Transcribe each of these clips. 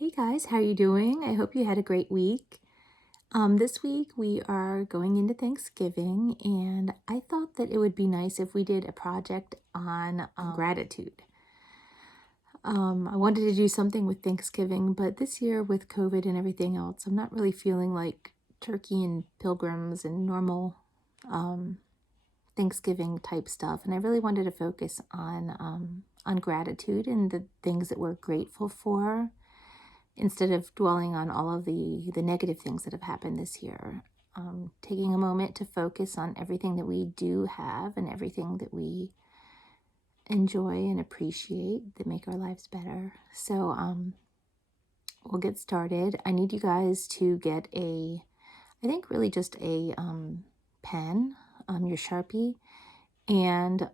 Hey guys, how you doing? I hope you had a great week. This week we are going into Thanksgiving, and I thought that it would be nice if we did a project on gratitude. I wanted to do something with Thanksgiving, but this year with COVID and everything else, I'm not really feeling like turkey and pilgrims and normal Thanksgiving type stuff. And I really wanted to focus on gratitude and the things that we're grateful for, instead of dwelling on all of the negative things that have happened this year. Taking a moment to focus on everything that we do have and everything that we enjoy and appreciate that make our lives better. So we'll get started. I need you guys to get I think really just a pen, your Sharpie, and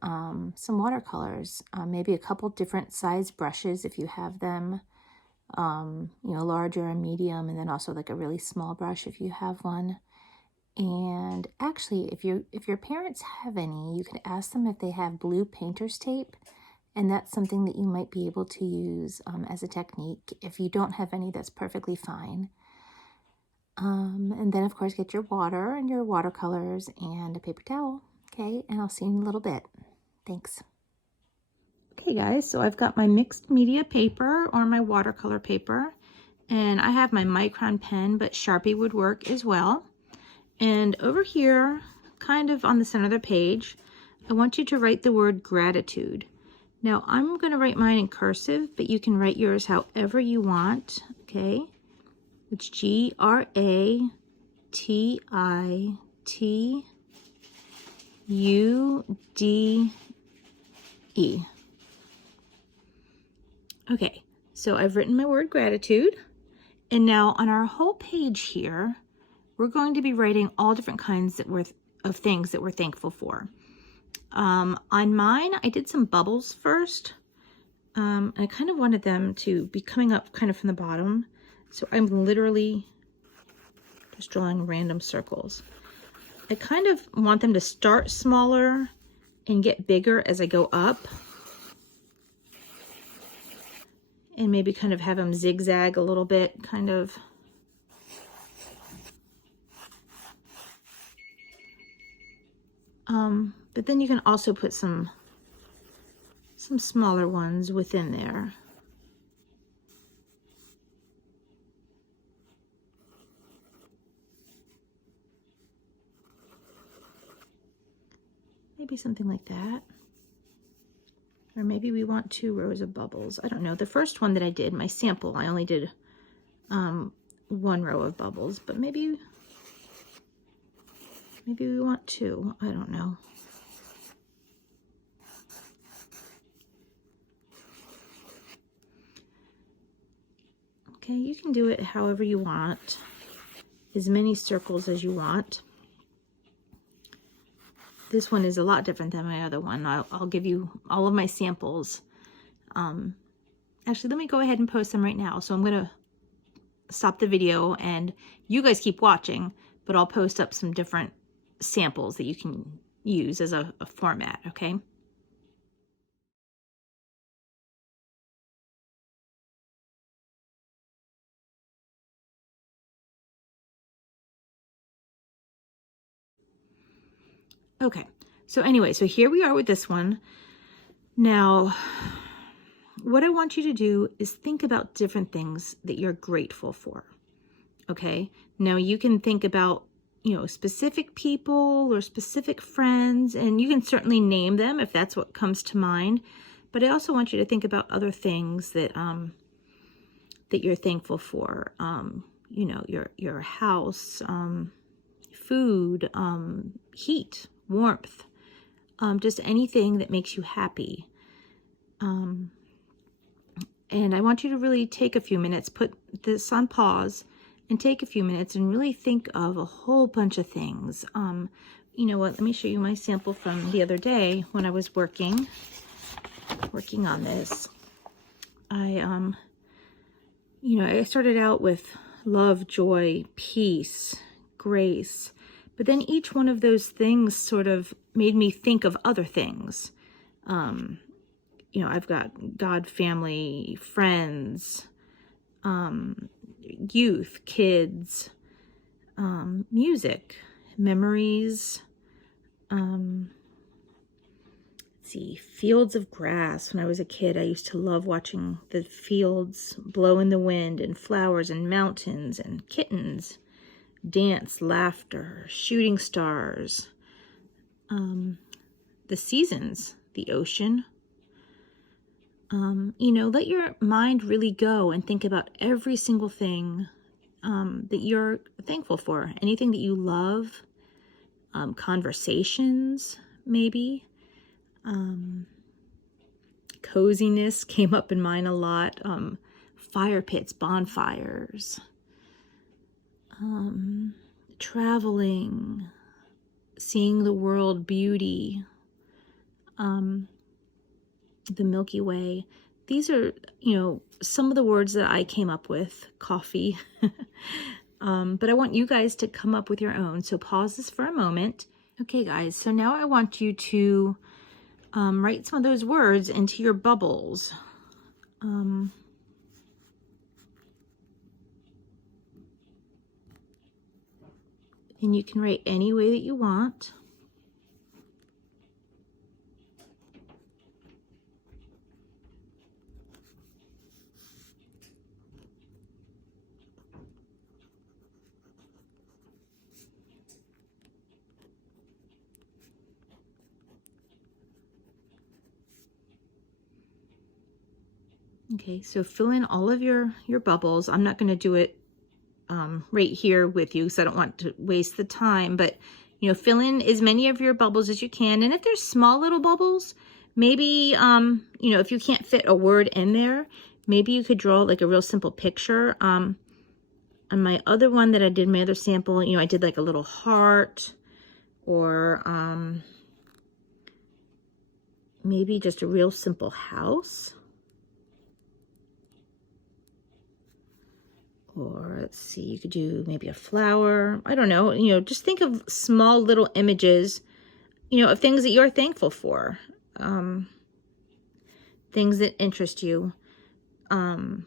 some watercolors, maybe a couple different size brushes if you have them. Larger and medium, and then also like a really small brush if you have one. And actually, if your parents have any, you could ask them if they have blue painter's tape, and that's something that you might be able to use as a technique. If you don't have any, that's perfectly fine. And then of course get your water and your watercolors and a paper towel. Okay, and I'll see you in a little bit. Thanks. Okay guys, so I've got my mixed media paper or my watercolor paper, and I have my micron pen, but Sharpie would work as well. And over here, kind of on the center of the page, I want you to write the word gratitude. Now I'm going to write mine in cursive, but you can write yours however you want, okay? It's Gratitude. Okay, so I've written my word gratitude, and now on our whole page here, we're going to be writing all different kinds of things that we're thankful for. On mine, I did some bubbles first. I kind of wanted them to be coming up kind of from the bottom, so I'm literally just drawing random circles. I kind of want them to start smaller and get bigger as I go up, and maybe kind of have them zigzag a little bit, kind of. But then you can also put some smaller ones within there. Maybe something like that. Or maybe we want 2 rows of bubbles. I don't know. The first one that I did, my sample, I only did 1 row of bubbles, but maybe we want 2. I don't know. Okay, you can do it however you want, as many circles as you want. This one is a lot different than my other one. I'll give you all of my samples. Actually, let me go ahead and post them right now. So I'm going to stop the video and you guys keep watching, but I'll post up some different samples that you can use as a format, okay? Okay, so anyway, so here we are with this one. Now, what I want you to do is think about different things that you're grateful for, okay? Now you can think about, specific people or specific friends, and you can certainly name them if that's what comes to mind. But I also want you to think about other things that that you're thankful for. Your house, food, heat, warmth, just anything that makes you happy. And I want you to really take a few minutes, put this on pause, and take a few minutes and really think of a whole bunch of things. You know what, let me show you my sample from the other day when I was working on this. I started out with love, joy, peace, grace, but then each one of those things sort of made me think of other things. I've got God, family, friends, youth, kids, music, memories, let's see, fields of grass. When I was a kid, I used to love watching the fields blow in the wind, and flowers and mountains and kittens, dance, laughter, shooting stars, the seasons, the ocean. You know, let your mind really go and think about every single thing that you're thankful for. Anything that you love, conversations, maybe. Coziness came up in mine a lot. Fire pits, bonfires, traveling, seeing the world, beauty, the Milky Way. These are, you know, some of the words that I came up with. Coffee. But I want you guys to come up with your own. So pause this for a moment. Okay, guys, so now I want you to write some of those words into your bubbles. And you can write any way that you want. Okay, so fill in all of your bubbles. I'm not going to do it right here with you because I don't want to waste the time, but you know, fill in as many of your bubbles as you can. And if there's small little bubbles, maybe you know, if you can't fit a word in there, maybe you could draw like a real simple picture. On my other one that I did, my other sample, you know, I did like a little heart, or maybe just a real simple house. Or let's see, you could do maybe a flower. I don't know, you know, just think of small little images, you know, of things that you're thankful for, things that interest you, you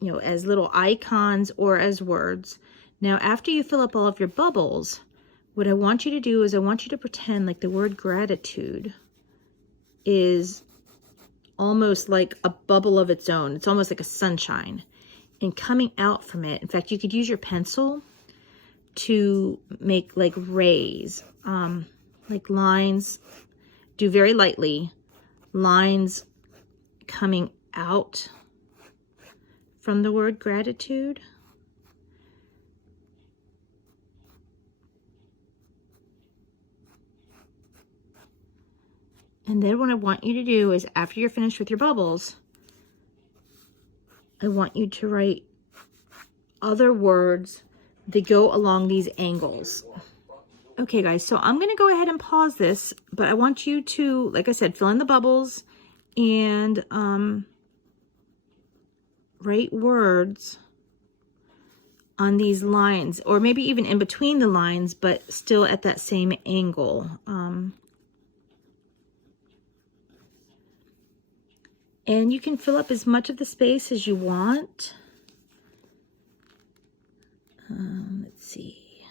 know, as little icons or as words. Now, after you fill up all of your bubbles, what I want you to do is I want you to pretend like the word gratitude is almost like a bubble of its own. It's almost like a sunshine. And coming out from it, in fact, you could use your pencil to make like rays, like lines, do very lightly, lines coming out from the word gratitude. And then what I want you to do is, after you're finished with your bubbles, I want you to write other words that go along these angles. Okay, guys, so I'm going to go ahead and pause this, but I want you to, like I said, fill in the bubbles and write words on these lines, or maybe even in between the lines, but still at that same angle. And you can fill up as much of the space as you want. Let's see.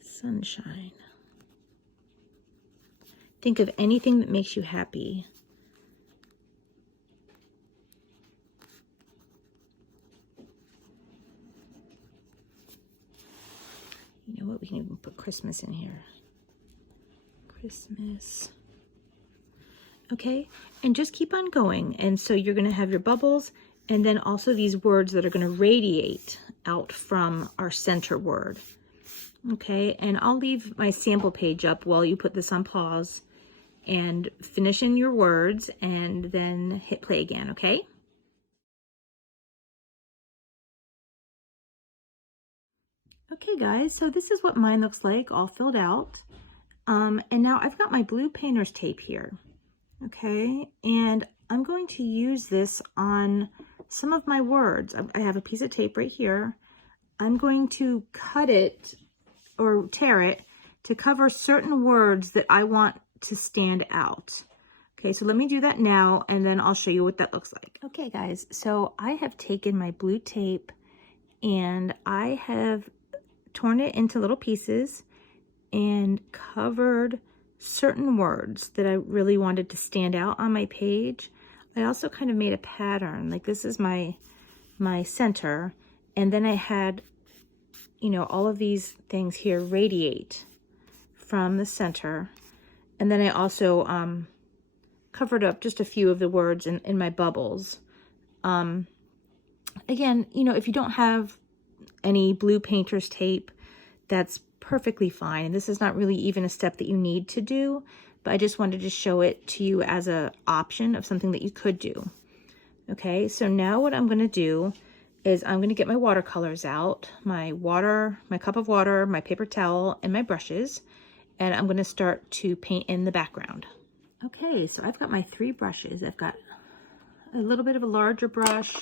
Sunshine. Think of anything that makes you happy. You know what? We can even put Christmas in here. Christmas. Okay, and just keep on going. And so you're going to have your bubbles, and then also these words that are going to radiate out from our center word. Okay, and I'll leave my sample page up while you put this on pause and finish in your words, and then hit play again, okay? Okay, guys, so this is what mine looks like, all filled out. And now I've got my blue painter's tape here. Okay, and I'm going to use this on some of my words. I have a piece of tape right here. I'm going to cut it or tear it to cover certain words that I want to stand out. Okay, so let me do that now, and then I'll show you what that looks like. Okay, guys, so I have taken my blue tape and I have torn it into little pieces and covered certain words that I really wanted to stand out on my page. I also kind of made a pattern, like this is my center, and then I had, you know, all of these things here radiate from the center, and then I also covered up just a few of the words in my bubbles. Again, you know, if you don't have any blue painter's tape, that's perfectly fine. And this is not really even a step that you need to do, but I just wanted to show it to you as an option of something that you could do. Okay, so now what I'm gonna do is I'm gonna get my watercolors out, my cup of water, my paper towel, and my brushes, and I'm gonna start to paint in the background. Okay, so I've got my 3 brushes. I've got a little bit of a larger brush,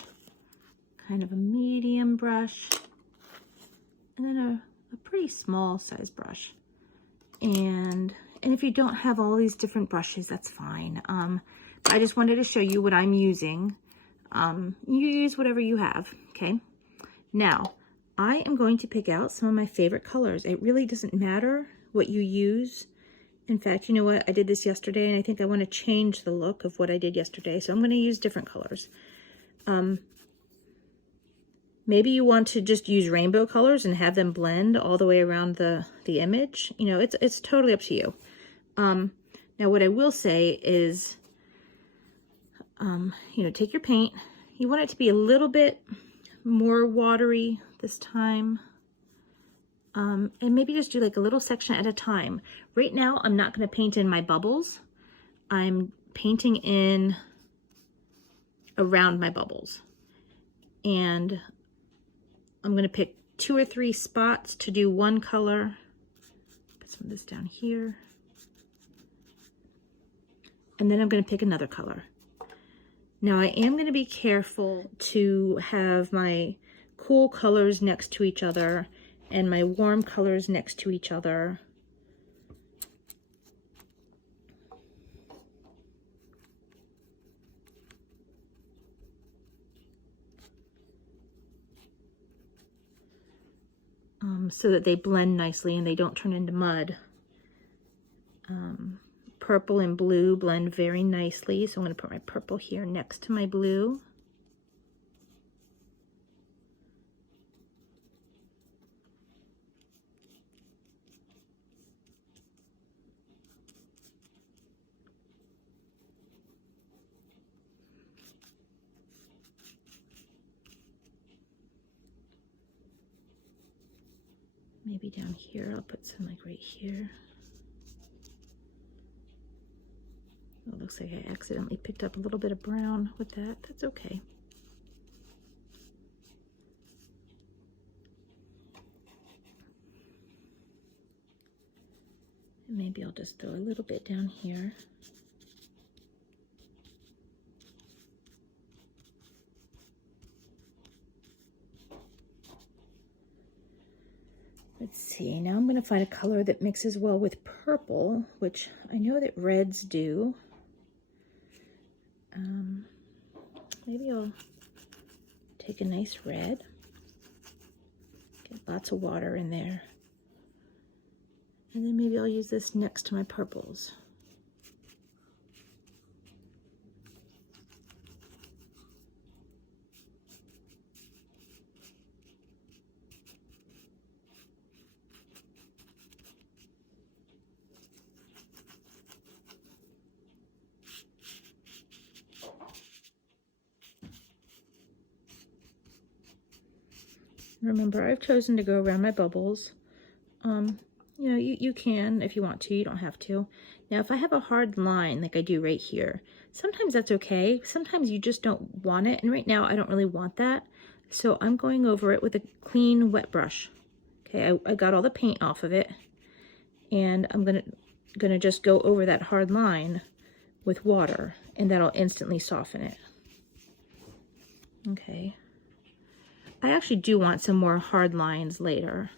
kind of a medium brush, and then a pretty small size brush. And if you don't have all these different brushes, that's fine. But I just wanted to show you what I'm using. You use whatever you have, okay? Now, I am going to pick out some of my favorite colors. It really doesn't matter what you use. In fact, you know what? I did this yesterday, and I think I want to change the look of what I did yesterday. So I'm going to use different colors. Maybe you want to just use rainbow colors and have them blend all the way around the image. You know, it's totally up to you. Now, what I will say is, you know, take your paint. You want it to be a little bit more watery this time. And maybe just do like a little section at a time. Right now, I'm not going to paint in my bubbles. I'm painting in around my bubbles. And I'm going to pick 2 or 3 spots to do one color. Put some of this down here. And then I'm going to pick another color. Now I am going to be careful to have my cool colors next to each other and my warm colors next to each other. So that they blend nicely and they don't turn into mud. Purple and blue blend very nicely, so I'm going to put my purple here next to my blue. Maybe down here, I'll put some like right here. It looks like I accidentally picked up a little bit of brown with that. That's okay. And maybe I'll just throw a little bit down here. Let's see, now I'm going to find a color that mixes well with purple, which I know that reds do. Maybe I'll take a nice red, get lots of water in there, and then maybe I'll use this next to my purples. Remember, I've chosen to go around my bubbles. You know, you can if you want to, you don't have to. Now, if I have a hard line like I do right here, sometimes that's okay. Sometimes you just don't want it, and right now I don't really want that. So I'm going over it with a clean wet brush. Okay, I got all the paint off of it, and I'm gonna just go over that hard line with water, and that'll instantly soften it. Okay. I actually do want some more hard lines later,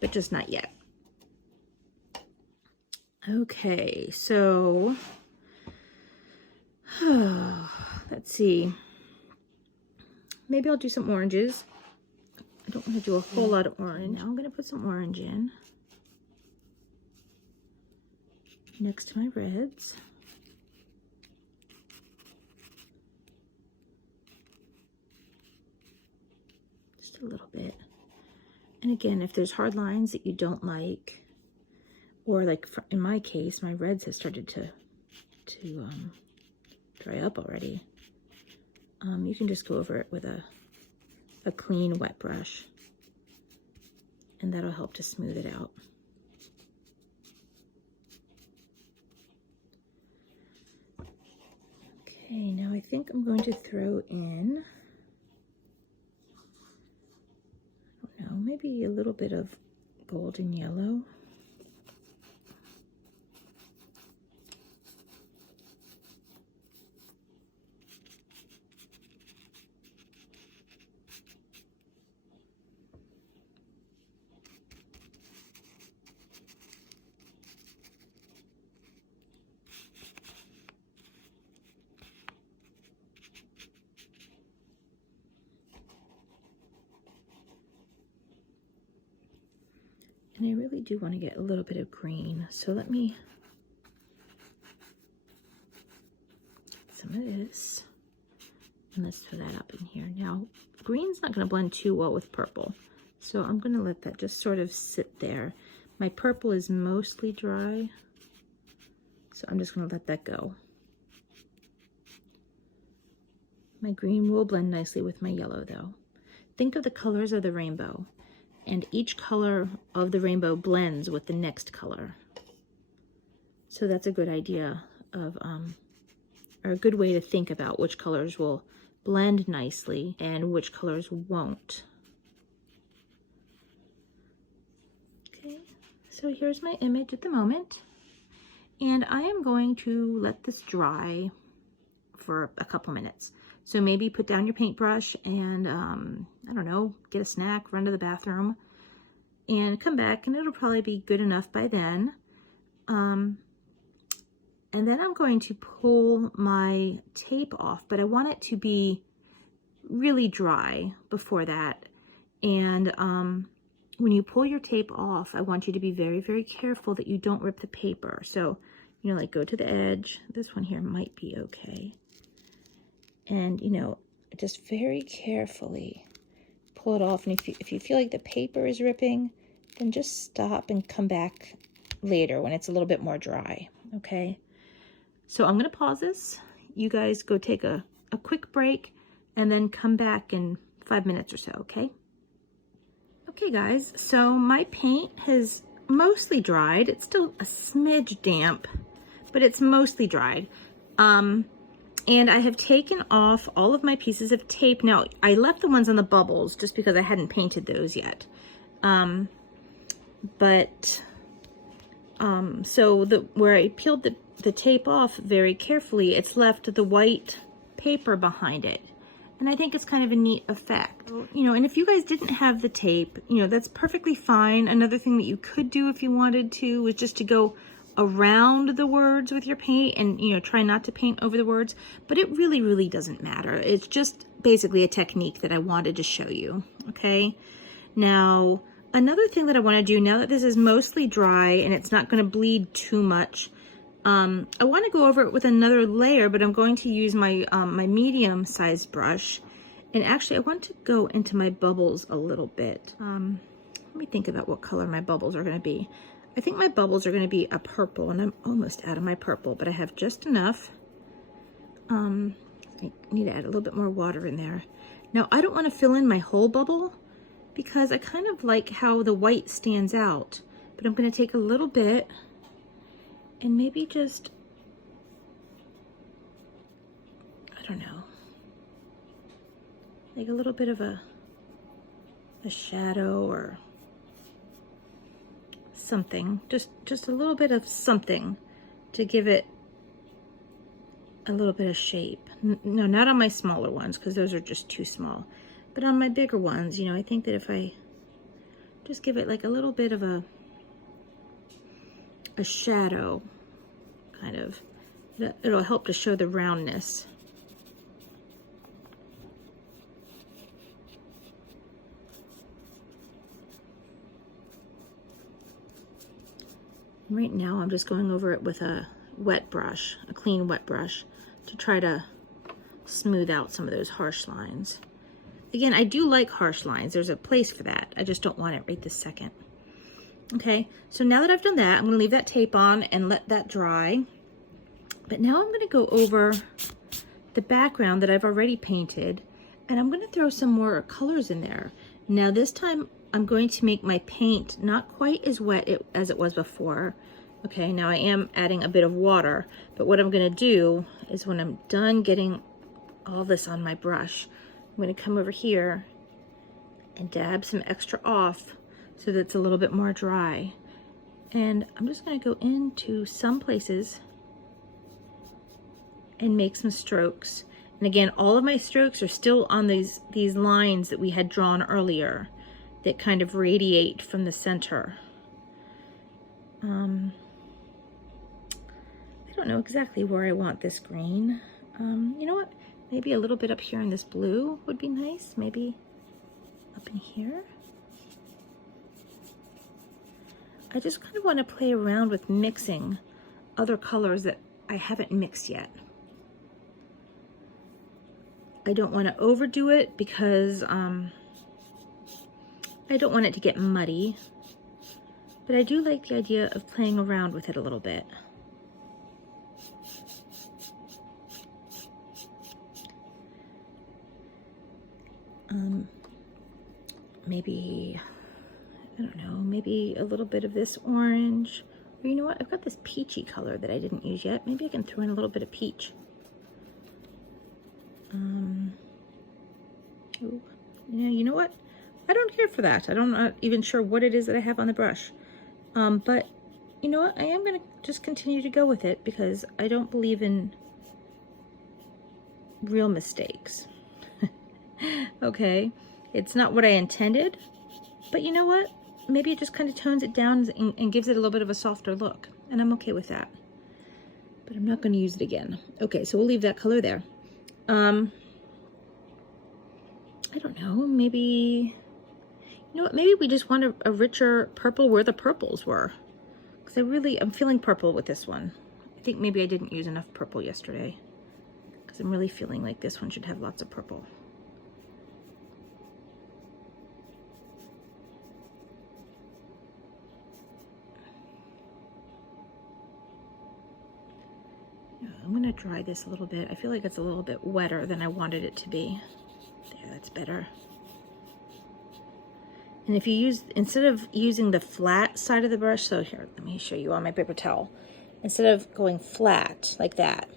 but just not yet. Okay, so Let's see. Maybe I'll do some oranges. I don't want to do a whole lot of orange. Now I'm going to put some orange in next to my reds. Just a little bit. And again, if there's hard lines that you don't like, or like in my case, my reds have started to dry up already, you can just go over it with a clean wet brush, and that'll help to smooth it out. Okay, now I think I'm going to throw in, I don't know, maybe a little bit of golden yellow. And I really do want to get a little bit of green, so let me get some of this, and let's throw that up in here. Now, green's not going to blend too well with purple, so I'm going to let that just sort of sit there. My purple is mostly dry, so I'm just going to let that go. My green will blend nicely with my yellow, though. Think of the colors of the rainbow, and each color of the rainbow blends with the next color. So that's a good idea of, or a good way to think about which colors will blend nicely and which colors won't. Okay, so here's my image at the moment, and I am going to let this dry for a couple minutes. So maybe put down your paintbrush and, I don't know, get a snack, run to the bathroom, and come back, and it'll probably be good enough by then. And then I'm going to pull my tape off, but I want it to be really dry before that. And when you pull your tape off, I want you to be very, very careful that you don't rip the paper. So, you know, like go to the edge. This one here might be okay. And, you know, just very carefully pull it off. And if you feel like the paper is ripping, then just stop and come back later when it's a little bit more dry, okay? So I'm going to pause this. You guys go take a quick break and then come back in 5 minutes or so, okay? Okay, guys, so my paint has mostly dried. It's still a smidge damp, but it's mostly dried. And I have taken off all of my pieces of tape. Now, I left the ones on the bubbles just because I hadn't painted those yet. So where I peeled the tape off very carefully, it's left the white paper behind it. And I think it's kind of a neat effect. You know, and if you guys didn't have the tape, you know, that's perfectly fine. Another thing that you could do if you wanted to was just to go around the words with your paint and, you know, try not to paint over the words, but it really, really doesn't matter. It's just basically a technique that I wanted to show you, okay? Now, another thing that I want to do now that this is mostly dry and it's not going to bleed too much, I want to go over it with another layer, but I'm going to use my, my medium-sized brush, and actually I want to go into my bubbles a little bit. Let me think about what color my bubbles are going to be. I think my bubbles are going to be a purple, and I'm almost out of my purple, but I have just enough. I need to add a little bit more water in there. Now, I don't want to fill in my whole bubble because I kind of like how the white stands out, but I'm going to take a little bit and maybe just, I don't know, like a little bit of a shadow or something, just a little bit of something to give it a little bit of shape. No, not on my smaller ones because those are just too small, but on my bigger ones, you know, I think that if I just give it like a little bit of a shadow kind of, It'll help to show the roundness. Right now I'm just going over it with a wet brush, a clean wet brush, to try to smooth out some of those harsh lines. Again, I do like harsh lines. There's a place for that. I just don't want it right this second. Okay, so now that I've done that, I'm gonna leave that tape on and let that dry. But now I'm gonna go over the background that I've already painted, and I'm gonna throw some more colors in there. Now this time I'm going to make my paint not quite as wet as it was before. Okay, now I am adding a bit of water, but what I'm gonna do is when I'm done getting all this on my brush, I'm gonna come over here and dab some extra off so that it's a little bit more dry. And I'm just gonna go into some places and make some strokes. And again, all of my strokes are still on these lines that we had drawn earlier that kind of radiate from the center. I don't know exactly where I want this green. You know what? Maybe a little bit up here in this blue would be nice. Maybe up in here. I just kind of want to play around with mixing other colors that I haven't mixed yet. I don't want to overdo it because I don't want it to get muddy, but I do like the idea of playing around with it a little bit. Maybe, I don't know, maybe a little bit of this orange. Or you know what? I've got this peachy color that I didn't use yet. Maybe I can throw in a little bit of peach. Oh, yeah, you know what? I don't care for that. I'm not even sure what it is that I have on the brush. But you know what? I am going to just continue to go with it because I don't believe in real mistakes. Okay? It's not what I intended, but you know what? Maybe it just kind of tones it down and gives it a little bit of a softer look, and I'm okay with that. But I'm not going to use it again. Okay, so we'll leave that color there. I don't know, maybe, you know what, maybe we just want a richer purple where the purples were. Because I'm feeling purple with this one. I think maybe I didn't use enough purple yesterday. Because I'm really feeling like this one should have lots of purple. I'm going to dry this a little bit. I feel like it's a little bit wetter than I wanted it to be. There, that's better. And if you use, instead of using the flat side of the brush, so here, let me show you on my paper towel. Instead of going flat like that,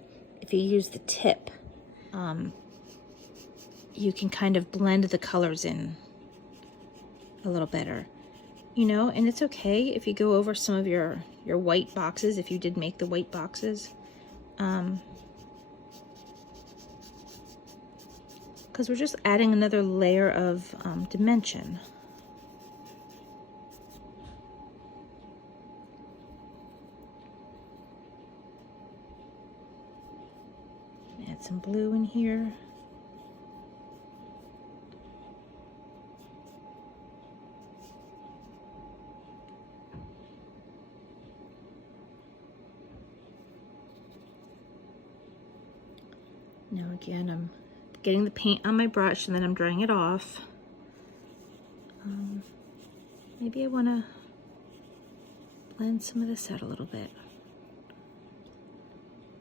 if you use the tip, you can kind of blend the colors in a little better. You know, and it's okay if you go over some of your white boxes, if you did make the white boxes. Because we're just adding another layer of dimension. Add some blue in here. Now again, I'm getting the paint on my brush and then I'm drying it off. Maybe I want to blend some of this out a little bit.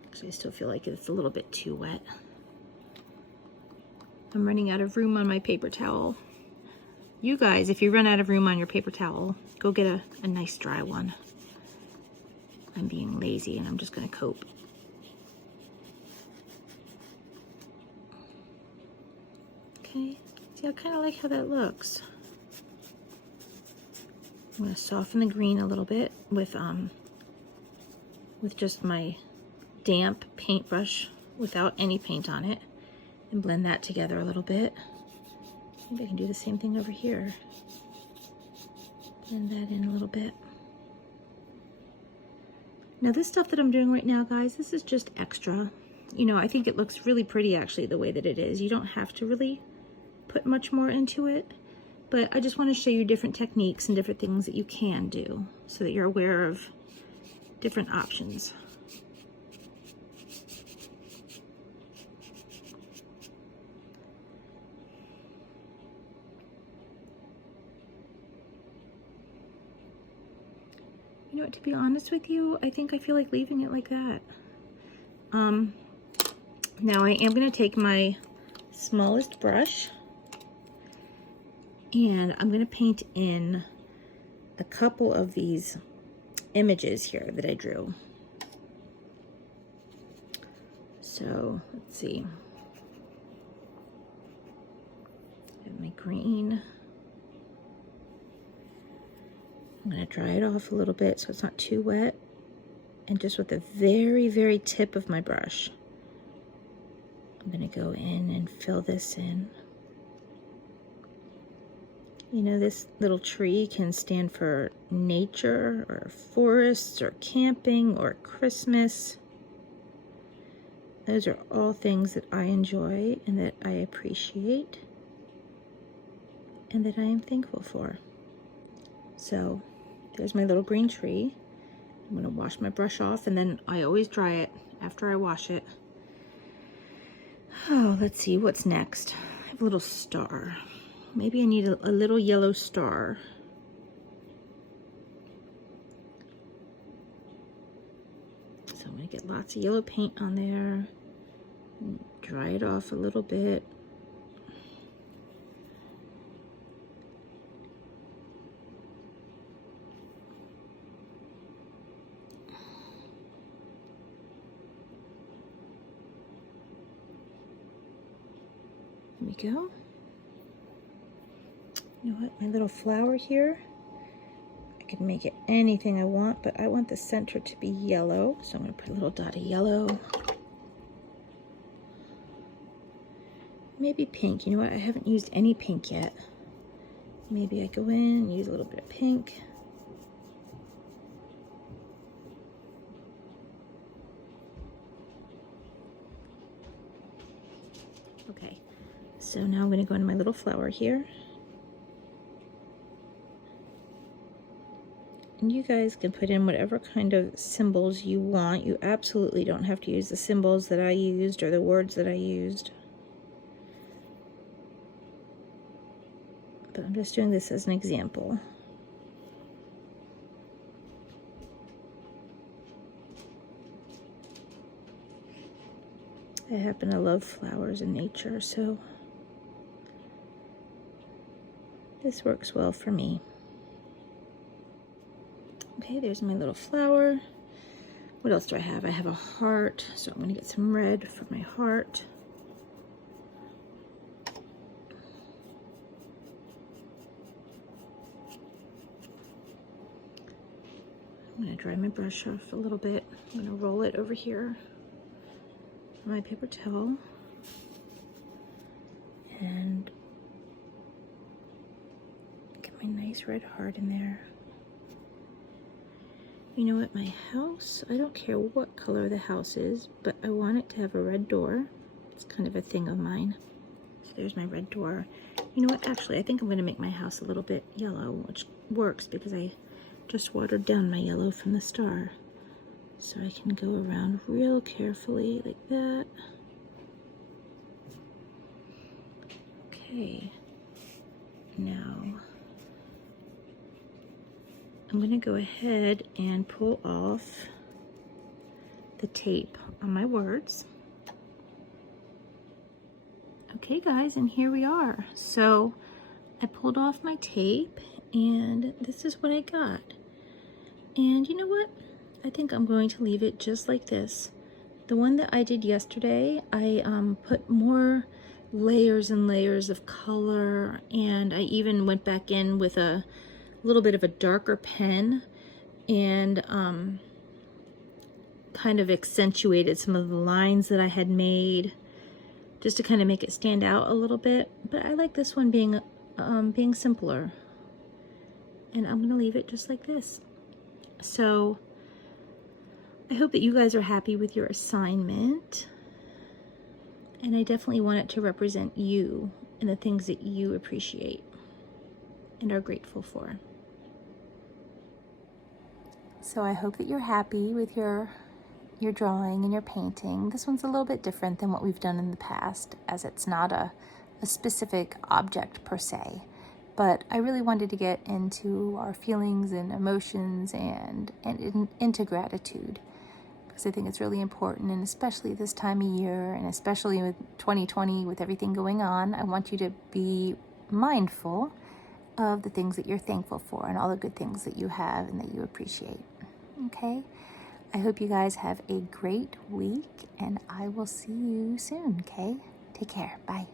Actually, I still feel like it's a little bit too wet. I'm running out of room on my paper towel. You guys, if you run out of room on your paper towel, go get a nice dry one. I'm being lazy and I'm just going to cope. Okay, see, I kind of like how that looks. I'm going to soften the green a little bit with just my damp paintbrush without any paint on it, and blend that together a little bit. Maybe I can do the same thing over here. Blend that in a little bit. Now this stuff that I'm doing right now, guys, this is just extra. You know, I think it looks really pretty actually the way that it is. You don't have to really put much more into it, but I just want to show you different techniques and different things that you can do so that you're aware of different options. You know what, to be honest with you, I think I feel like leaving it like that. Now I am going to take my smallest brush and I'm going to paint in a couple of these images here that I drew. So let's see. I have my green. I'm going to dry it off a little bit so it's not too wet. And just with the very, very tip of my brush, I'm going to go in and fill this in. You know, this little tree can stand for nature or forests or camping or Christmas. Those are all things that I enjoy and that I appreciate and that I am thankful for. So there's my little green tree. I'm going to wash my brush off, and then I always dry it after I wash it. Oh, let's see, what's next? I have a little star. Maybe I need a little yellow star. So I'm going to get lots of yellow paint on there. Dry it off a little bit. There we go. You know what, my little flower here, I can make it anything I want, but I want the center to be yellow, so I'm going to put a little dot of yellow. Maybe pink. You know what, I haven't used any pink yet. Maybe I go in and use a little bit of pink. Okay, so now I'm going to go into my little flower here. And you guys can put in whatever kind of symbols you want. You absolutely don't have to use the symbols that I used or the words that I used. But I'm just doing this as an example. I happen to love flowers and nature, so this works well for me. Okay, there's my little flower. What else do I have? I have a heart, so I'm going to get some red for my heart. I'm going to dry my brush off a little bit. I'm going to roll it over here on my paper towel. And get my nice red heart in there. You know what, my house, I don't care what color the house is, but I want it to have a red door. It's kind of a thing of mine. So there's my red door. You know what, actually, I think I'm going to make my house a little bit yellow, which works because I just watered down my yellow from the star. So I can go around real carefully like that. Okay, now I'm going to go ahead and pull off the tape on my words. Okay guys, and here we are. So I pulled off my tape and this is what I got. And you know what? I think I'm going to leave it just like this. The one that I did yesterday, I put more layers and layers of color, and I even went back in with a little bit of a darker pen and kind of accentuated some of the lines that I had made just to kind of make it stand out a little bit. But I like this one being simpler, and I'm going to leave it just like this. So I hope that you guys are happy with your assignment. And I definitely want it to represent you and the things that you appreciate and are grateful for. So I hope that you're happy with your drawing and your painting. This one's a little bit different than what we've done in the past, as it's not a specific object per se. But I really wanted to get into our feelings and emotions and into gratitude, because I think it's really important, and especially this time of year, and especially with 2020, with everything going on, I want you to be mindful of the things that you're thankful for and all the good things that you have and that you appreciate. Okay? I hope you guys have a great week, and I will see you soon, okay? Take care. Bye.